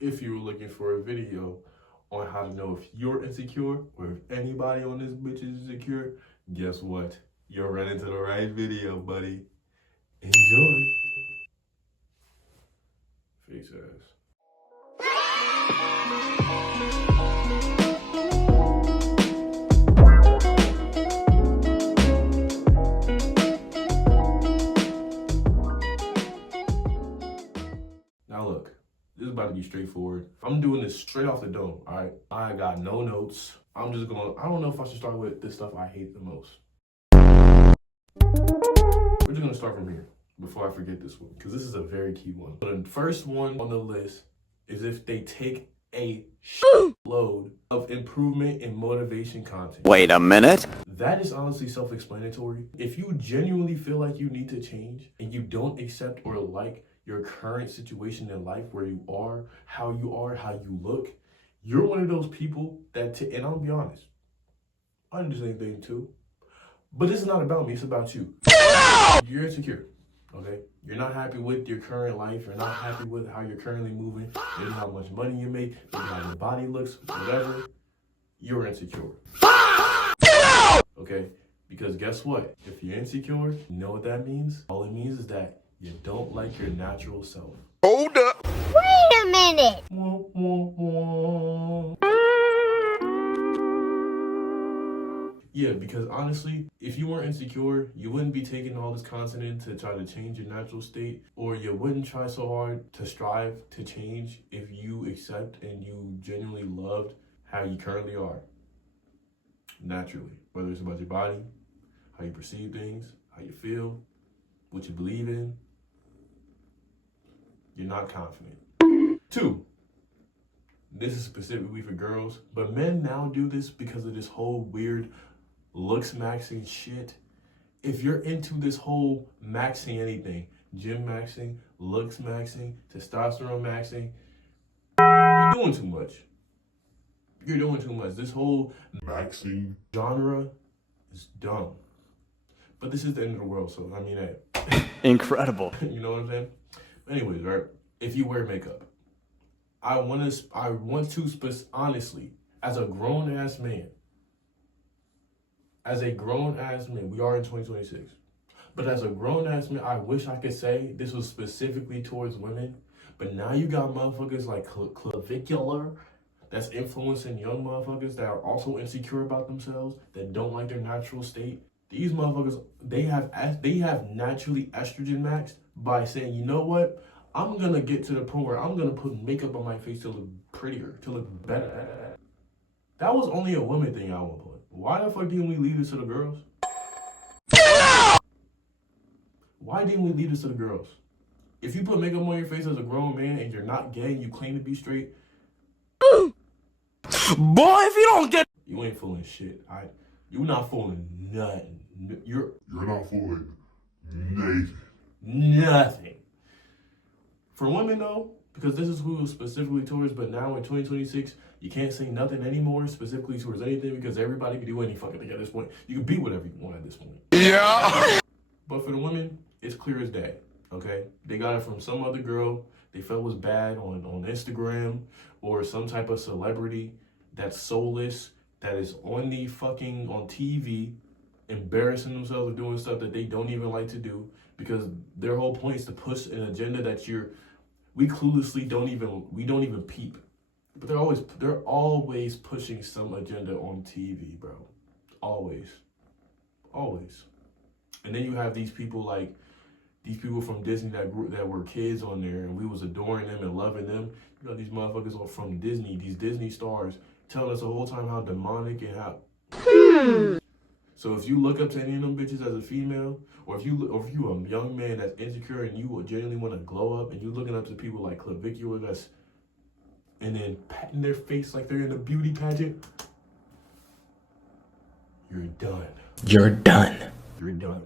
If you were looking for a video on how to know if you're insecure or if anybody on this bitch is insecure, guess what? You're running to the right video, buddy. Enjoy. Face ass. Now look, this is about to be straightforward. I'm doing this straight off the dome, all right? I got no notes. I don't know if I should start with the stuff I hate the most. We're just gonna start from here before I forget this one, because this is a very key one. The first one on the list is if they take a load of improvement and motivation content. Wait a minute. That is honestly self-explanatory. If you genuinely feel like you need to change and you don't accept or like your current situation in life, where you are, how you look, you're one of those people that, and I'll be honest, I do the same thing too. But this is not about me, it's about you. You're insecure, okay? You're not happy with your current life. You're not happy with how you're currently moving, maybe how much money you make, maybe how your body looks, whatever. You're insecure. Okay? Because guess what? If you're insecure, you know what that means? All it means is that you don't like your natural self. Hold up. Wait a minute. Yeah, because honestly, if you weren't insecure, you wouldn't be taking all this constant to try to change your natural state, or you wouldn't try so hard to strive to change if you accept and you genuinely loved how you currently are. Naturally, whether it's about your body, how you perceive things, how you feel, what you believe in, you're not confident. 2, this is specifically for girls, but men now do this because of this whole weird looks maxing shit. If you're into this whole maxing anything, gym maxing, looks maxing, testosterone maxing, you're doing too much. You're doing too much. This whole maxing genre is dumb. But this is the end of the world, so I mean, hey. Incredible. You know what I'm saying? Anyways, right? If you wear makeup, I want to honestly, as a grown ass man, we are in 2026. But as a grown ass man, I wish I could say this was specifically towards women. But now you got motherfuckers like clavicular that's influencing young motherfuckers that are also insecure about themselves, that don't like their natural state. These motherfuckers, they have naturally estrogen maxed by saying, you know what? I'm gonna get to the point where I'm gonna put makeup on my face to look prettier, to look better. That was only a woman thing at one point. Why the fuck didn't we leave this to the girls? Why didn't we leave this to the girls? If you put makeup on your face as a grown man and you're not gay and you claim to be straight, Boy, if you don't get... You ain't fooling shit. You're not fooling nothing. You're not fooling Nathan. Nothing. For women though, because this is who it was specifically towards, but now in 2026, you can't say nothing anymore specifically towards anything because everybody can do any fucking thing at this point. You can be whatever you want at this point. Yeah. But for the women, it's clear as day, okay? They got it from some other girl they felt was bad on Instagram, or some type of celebrity that's soulless, that is on TV, embarrassing themselves or doing stuff that they don't even like to do, because their whole point is to push an agenda that we cluelessly don't even peep. But they're always pushing some agenda on TV, bro. Always. And then you have these people from Disney that were kids on there, and we was adoring them and loving them. You know, these motherfuckers are from Disney, these Disney stars, telling us the whole time how demonic and how. So if you look up to any of them bitches as a female, or if you a young man that's insecure and you genuinely want to glow up, and you looking up to people like clavicular and then patting their face like they're in a beauty pageant, you're done. You're done. You're done.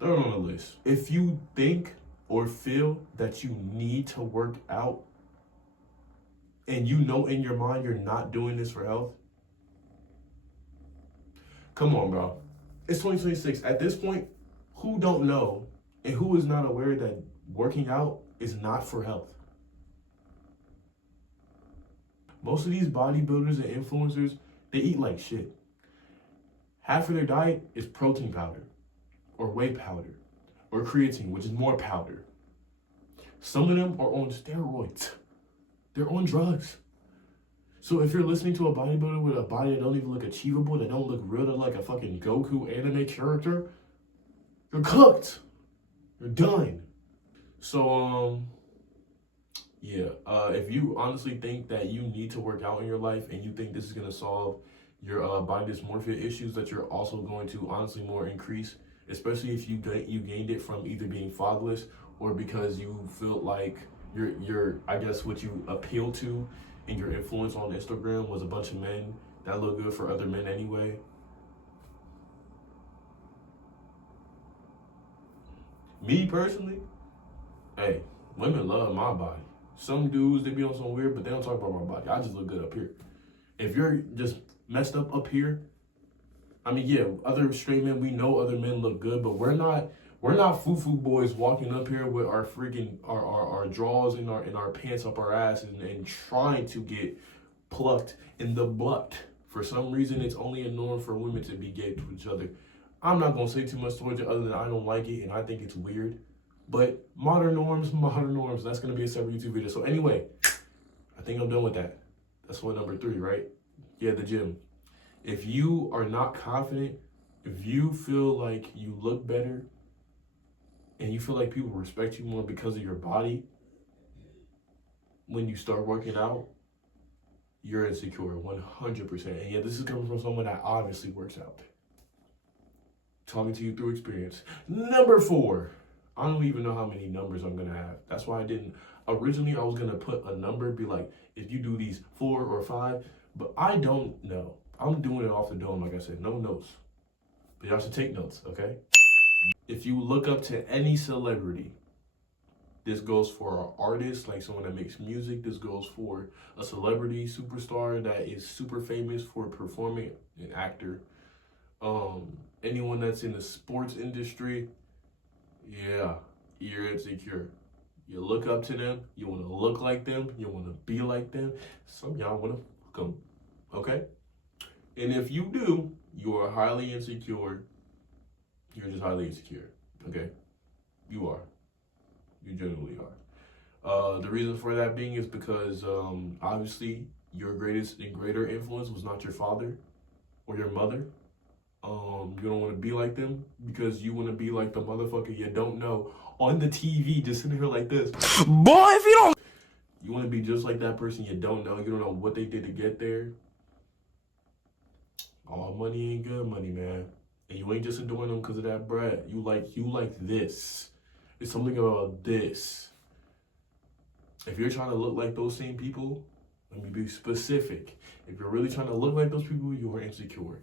Third on the list. If you think or feel that you need to work out, and you know in your mind you're not doing this for health, come on, bro. It's 2026. At this point, who don't know and who is not aware that working out is not for health? Most of these bodybuilders and influencers, they eat like shit. Half of their diet is protein powder, or whey powder, or creatine, which is more powder. Some of them are on steroids. They're on drugs. So if you're listening to a bodybuilder with a body that don't even look achievable, that don't look real, that like a fucking Goku anime character, you're cooked. You're done. So, yeah. If you honestly think that you need to work out in your life and you think this is going to solve your body dysmorphia issues that you're also going to honestly more increase, especially if you gained it from either being fatherless or because you feel like you're I guess what you appeal to and your influence on Instagram was a bunch of men that look good for other men anyway. Me personally, hey, women love my body. Some dudes, they be on some weird, but they don't talk about my body. I just look good up here. If you're just messed up here, I mean, yeah, other straight men, we know other men look good, but we're not foo-foo boys walking up here with our freaking, our drawers and our pants up our ass and trying to get plucked in the butt. For some reason, it's only a norm for women to be gay to each other. I'm not going to say too much towards it other than I don't like it and I think it's weird. But modern norms. That's going to be a separate YouTube video. So anyway, I think I'm done with that. That's one number 3, right? Yeah, the gym. If you are not confident, if you feel like you look better and you feel like people respect you more because of your body, when you start working out, you're insecure 100%. And yeah, this is coming from someone that obviously works out. Talking to you through experience. Number 4. I don't even know how many numbers I'm going to have. That's why I didn't. Originally, I was going to put a number, be like, if you do these 4 or 5, but I don't know. I'm doing it off the dome, like I said, no notes. But y'all should take notes, okay? If you look up to any celebrity, this goes for an artist, like someone that makes music. This goes for a celebrity, superstar that is super famous for performing, an actor. Anyone that's in the sports industry, yeah, you're insecure. You look up to them, you want to look like them, you want to be like them. Some of y'all want to fuck them, okay? And if you do, you are highly insecure. You're just highly insecure, okay? You are. You generally are. The reason for that being is because obviously your greatest and greater influence was not your father or your mother. You don't want to be like them because you want to be like the motherfucker you don't know on the TV just sitting here like this. Boy, if you don't... You want to be just like that person you don't know. You don't know what they did to get there. All money ain't good money, man. And you ain't just adoring them because of that bread. You like this. It's something about this. If you're trying to look like those same people, let me be specific. If you're really trying to look like those people, you are insecure.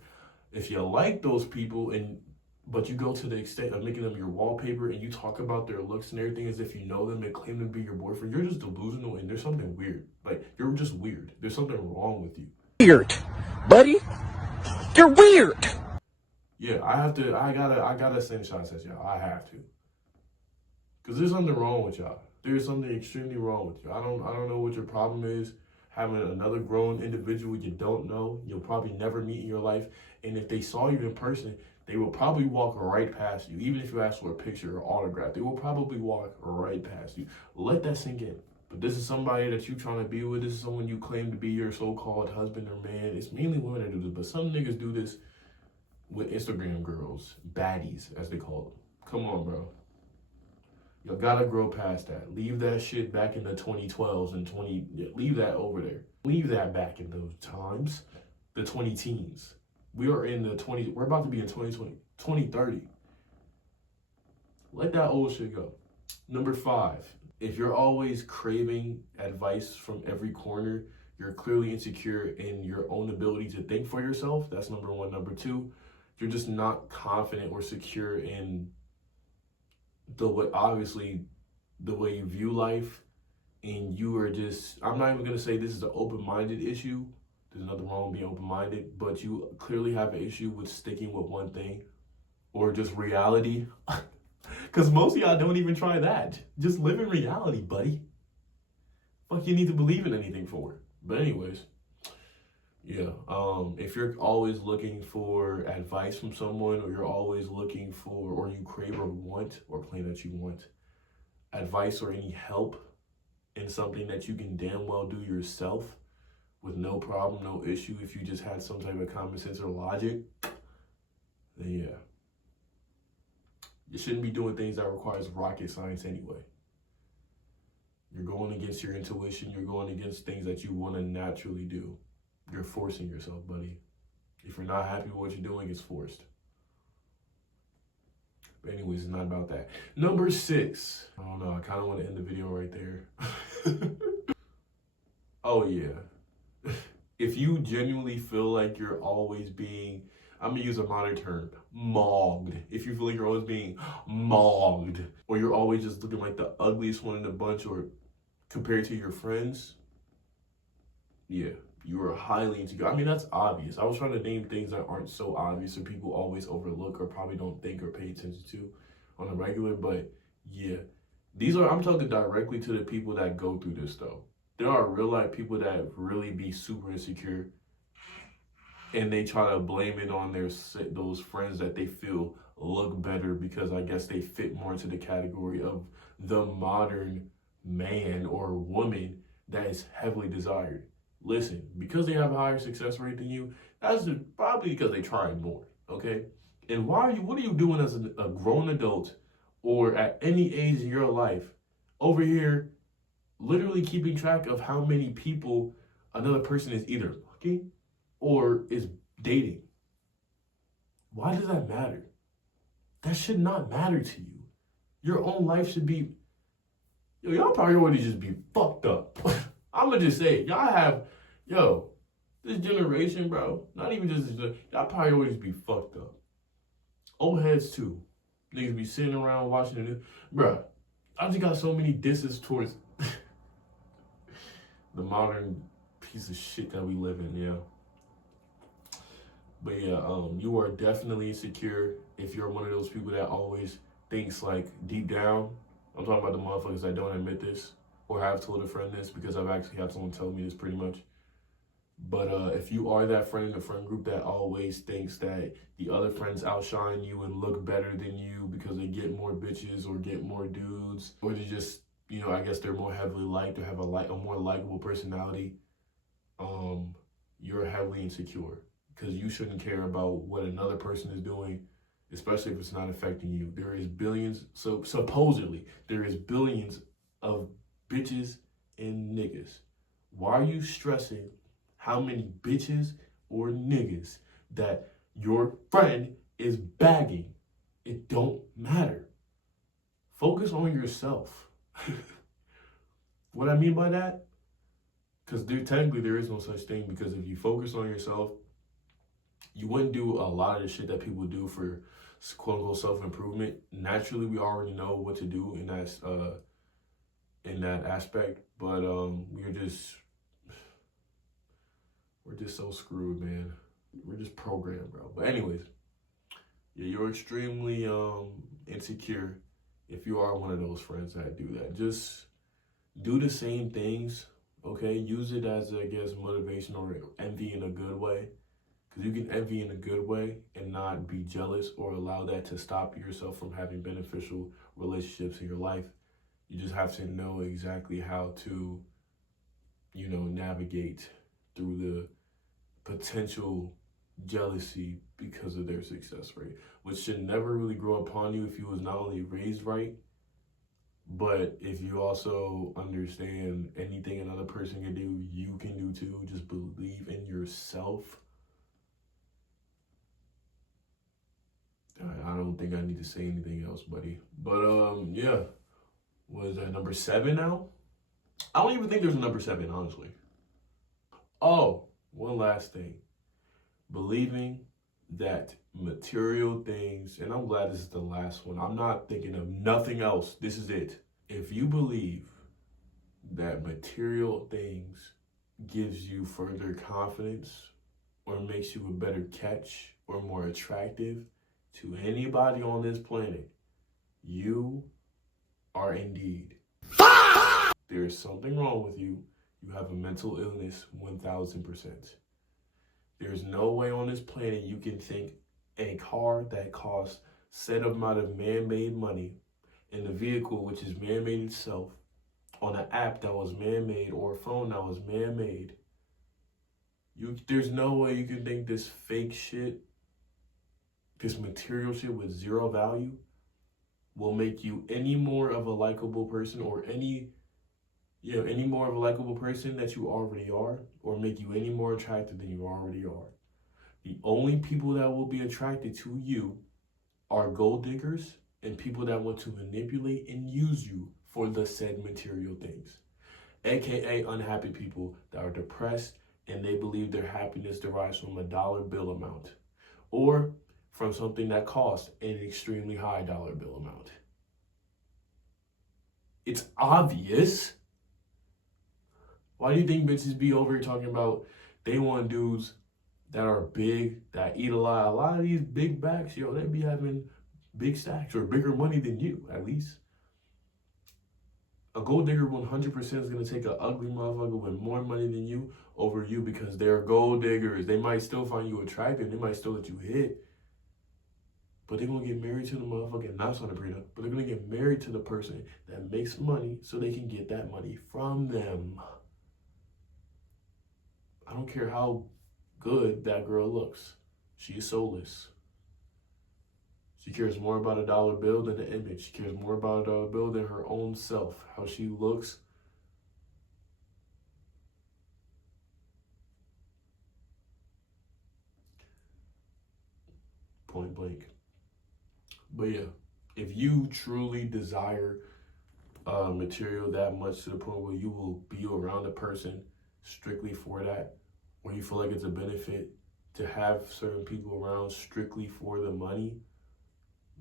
If you like those people but you go to the extent of making them your wallpaper and you talk about their looks and everything as if you know them and claim to be your boyfriend, you're just delusional and there's something weird. Like, you're just weird. There's something wrong with you. Weird. Buddy, you're weird. Yeah, I gotta send shots at y'all. I have to. Because there's something wrong with y'all. There's something extremely wrong with you. I don't know what your problem is. Having another grown individual you don't know, you'll probably never meet in your life. And if they saw you in person, they will probably walk right past you. Even if you ask for a picture or autograph, they will probably walk right past you. Let that sink in. But this is somebody that you're trying to be with. This is someone you claim to be your so-called husband or man. It's mainly women that do this, but some niggas do this with Instagram girls, baddies, as they call them. Come on, bro. You gotta grow past that. Leave that shit back in the 2012s and leave that over there. Leave that back in those times, the 20 teens. We're about to be in 2020, 2030. Let that old shit go. Number 5, if you're always craving advice from every corner, you're clearly insecure in your own ability to think for yourself. That's number 1. Number 2, you're just not confident or secure in the way you view life, and you are just, I'm not even gonna say this is an open-minded issue. There's nothing wrong with being open-minded, but you clearly have an issue with sticking with one thing or just reality. Because most of y'all don't even try that. Just live in reality, buddy. Fuck you need to believe in anything for. But anyways, yeah. If you're always looking for advice from someone, or you're always looking for, or you crave or want, or claim that you want advice or any help in something that you can damn well do yourself with no problem, no issue, if you just had some type of common sense or logic, then yeah. You shouldn't be doing things that requires rocket science anyway. You're going against your intuition. You're going against things that you want to naturally do. You're forcing yourself, buddy. If you're not happy with what you're doing, it's forced. But anyways, it's not about that. Number 6. I don't know. I kind of want to end the video right there. Oh, yeah. If you genuinely feel like you're always being, I'm going to use a modern term, mogged. If you feel like you're always being mogged, or you're always just looking like the ugliest one in the bunch, or compared to your friends, yeah, you are highly insecure. I mean, that's obvious. I was trying to name things that aren't so obvious or people always overlook or probably don't think or pay attention to on a regular, but yeah. I'm talking directly to the people that go through this though. There are real life people that really be super insecure, and they try to blame it on those friends that they feel look better because I guess they fit more into the category of the modern man or woman that is heavily desired. Listen, because they have a higher success rate than you, that's probably because they tried more, okay? And what are you doing as a grown adult or at any age in your life over here literally keeping track of how many people another person is either fucking or is dating? Why does that matter? That should not matter to you. Your own life should be, y'all priorities just be fucked up. I'm gonna just say, this generation, bro, not even just y'all priorities be fucked up. Old heads too. Niggas be sitting around watching the news. Bro, I just got so many disses towards the modern piece of shit that we live in, yeah. But yeah, you are definitely insecure if you're one of those people that always thinks like deep down. I'm talking about the motherfuckers that don't admit this or have told a friend this, because I've actually had someone tell me this pretty much. But if you are that friend in the friend group that always thinks that the other friends outshine you and look better than you because they get more bitches or get more dudes, or they just, I guess they're more heavily liked or have a more likable personality, you're heavily insecure because you shouldn't care about what another person is doing, especially if it's not affecting you. There is billions, so supposedly, there is billions of bitches and niggas. Why are you stressing how many bitches or niggas that your friend is bagging? It don't matter. Focus on yourself. What I mean by that? Because technically there is no such thing, because if you focus on yourself, you wouldn't do a lot of the shit that people do for quote unquote self-improvement. Naturally, we already know what to do in that aspect, but we're just so screwed, man. We're just programmed, bro. But anyways, yeah, you're extremely insecure if you are one of those friends that do that. Just do the same things, okay? Use it as, I guess, motivation or envy in a good way. Because you can envy in a good way and not be jealous or allow that to stop yourself from having beneficial relationships in your life. You just have to know exactly how to, navigate through the potential jealousy because of their success rate, which should never really grow upon you if you was not only raised right, but if you also understand anything another person can do, you can do too. Just believe in yourself. I don't think I need to say anything else, buddy. But yeah. What is that, number 7 now? I don't even think there's a number 7, honestly. Oh, one last thing. Believing that material things, and I'm glad this is the last one. I'm not thinking of nothing else. This is it. If you believe that material things gives you further confidence or makes you a better catch or more attractive to anybody on this planet, you are indeed. There is something wrong with you. You have a mental illness 1000%. There's no way on this planet you can think a car that costs set amount of man-made money in a vehicle which is man-made itself, on an app that was man-made or a phone that was man-made. There's no way you can think this fake shit, this material shit with zero value, will make you any more of a likable person or any more of a likable person that you already are, or make you any more attractive than you already are. The only people that will be attracted to you are gold diggers and people that want to manipulate and use you for the said material things, aka unhappy people that are depressed and they believe their happiness derives from a dollar bill amount or from something that costs an extremely high dollar bill amount. It's obvious. Why do you think bitches be over here talking about they want dudes that are big, that eat a lot? A lot of these big backs, they be having big stacks or bigger money than you, at least. A gold digger 100% is going to take an ugly motherfucker with more money than you over you because they're gold diggers. They might still find you attractive. They might still let you hit. But they're going to get married to the motherfucker, not sign a prenup, but they're going to get married to the person that makes money so they can get that money from them. I don't care how good that girl looks. She is soulless. She cares more about a dollar bill than the image. She cares more about a dollar bill than her own self, how she looks. Point blank. But yeah, if you truly desire material that much to the point where you will be around a person strictly for that, or you feel like it's a benefit to have certain people around strictly for the money,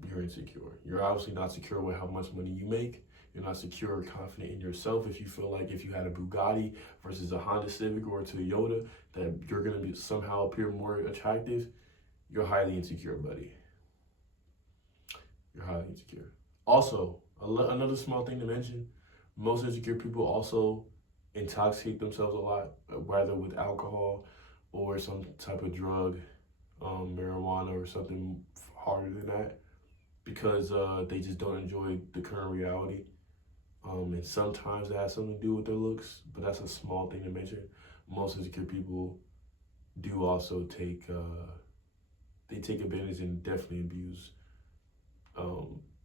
you're insecure. You're obviously not secure with how much money you make. You're not secure or confident in yourself if you feel like if you had a Bugatti versus a Honda Civic or a Toyota that you're going to be somehow appear more attractive. You're highly insecure, buddy. You're highly insecure. Also, another small thing to mention, most insecure people also intoxicate themselves a lot, whether with alcohol or some type of drug, marijuana or something harder than that, because they just don't enjoy the current reality. And sometimes it has something to do with their looks, but that's a small thing to mention. Most insecure people do also take advantage and definitely abuse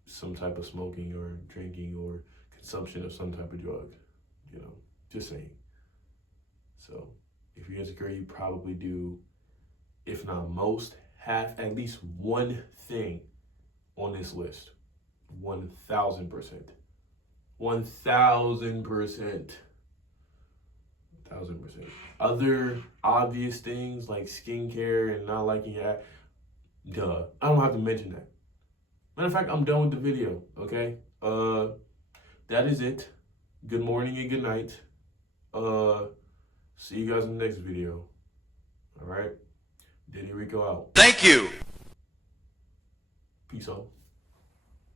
some type of smoking or drinking or consumption of some type of drug, just saying. So if you're insecure, you probably do, if not most, have at least one thing on this list. 1,000%. 1,000%. 1,000%. Other obvious things like skincare and not liking your duh. I don't have to mention that. Matter of fact, I'm done with the video, okay? That is it. Good morning and good night. See you guys in the next video. All right? Denny Rico out. Thank you. Peace out.